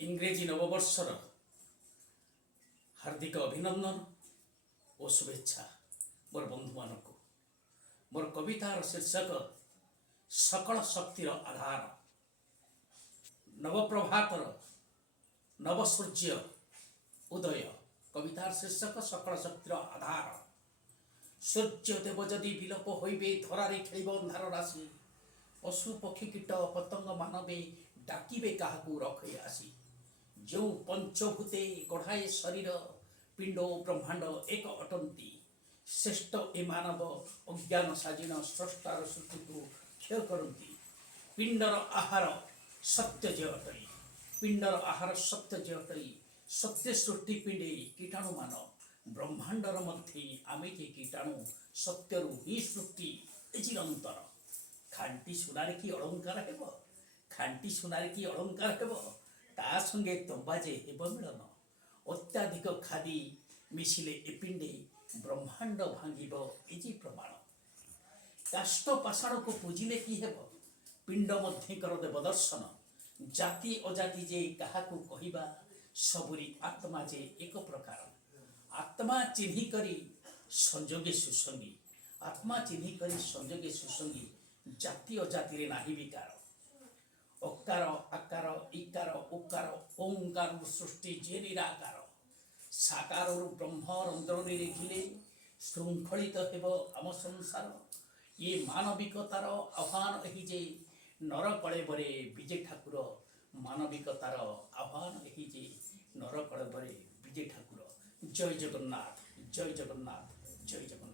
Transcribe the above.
इंग्रेजी नववर्षर हार्दिक अभिनंदन और शुभेच्छा मोर बंधु मान को। मोर कवितार शीर्षक सकल शक्तिर आधार। नवप्रभातर नव सूर्य उदय। कवितार शीर्षक सकल शक्तिर आधार। सूर्य देव जदि विलोप होइबे धरारे खेलिब अंधार राशि। पशु पक्षी कीट पतंग मानवे डाकिबे काहाकू रखे आसी। जो पंचभूते गढ़ाए शरीर पिंड ब्रह्मांड एक अटंती। श्रेष्ठ ए मानव अज्ञान साजिन स्रष्टार सृष्टि को क्षय करती। पिंडर आहार सत्य जे अटई। पिंडर आहार सत्य जे अटई। सत्य सृष्टि पिंडे कीटाणु मान। ब्रह्मांडर मध्य आमे जे कीटाणु सत्यरु ही सृष्टि चिरंतर। खांटी सुनारे की अलंकार हेब। खांटी सुनारे की अलंकार हेब ता संगे तंबाजे हेब मिलन। अत्याधिक खादी मिशिले ए पिंडे ब्रह्मांड भांगिब एजी प्रमाण। काष्ठ पाषाण को पूजिले कि हेब पिंड मध्य कर देव दर्शन। जाति अजाति जे काहाकू कहिबा सबुरी आत्मा जे एक प्रकार। आत्मा चिन्ही करी संजोगे सुसंगी। आत्मा चिन्ही करी संजोगे सुसंगी। जाति अजाति रे नाही विकार। अकार आकार इकार उकार ओंकार सृष्टि जे निराकार। साकार ब्रह्म रंध्रने रेखिले श्रृंखलित हेब आम संसार। ये मानविकतार आह्वान एहि जे नर कळेबरे विजय ठाकुर। मानविकतार आह्वान एहि जे नर कळेबरे विजय ठाकुर। जय जगन्नाथ जय जगन्नाथ जय जगन्नाथ।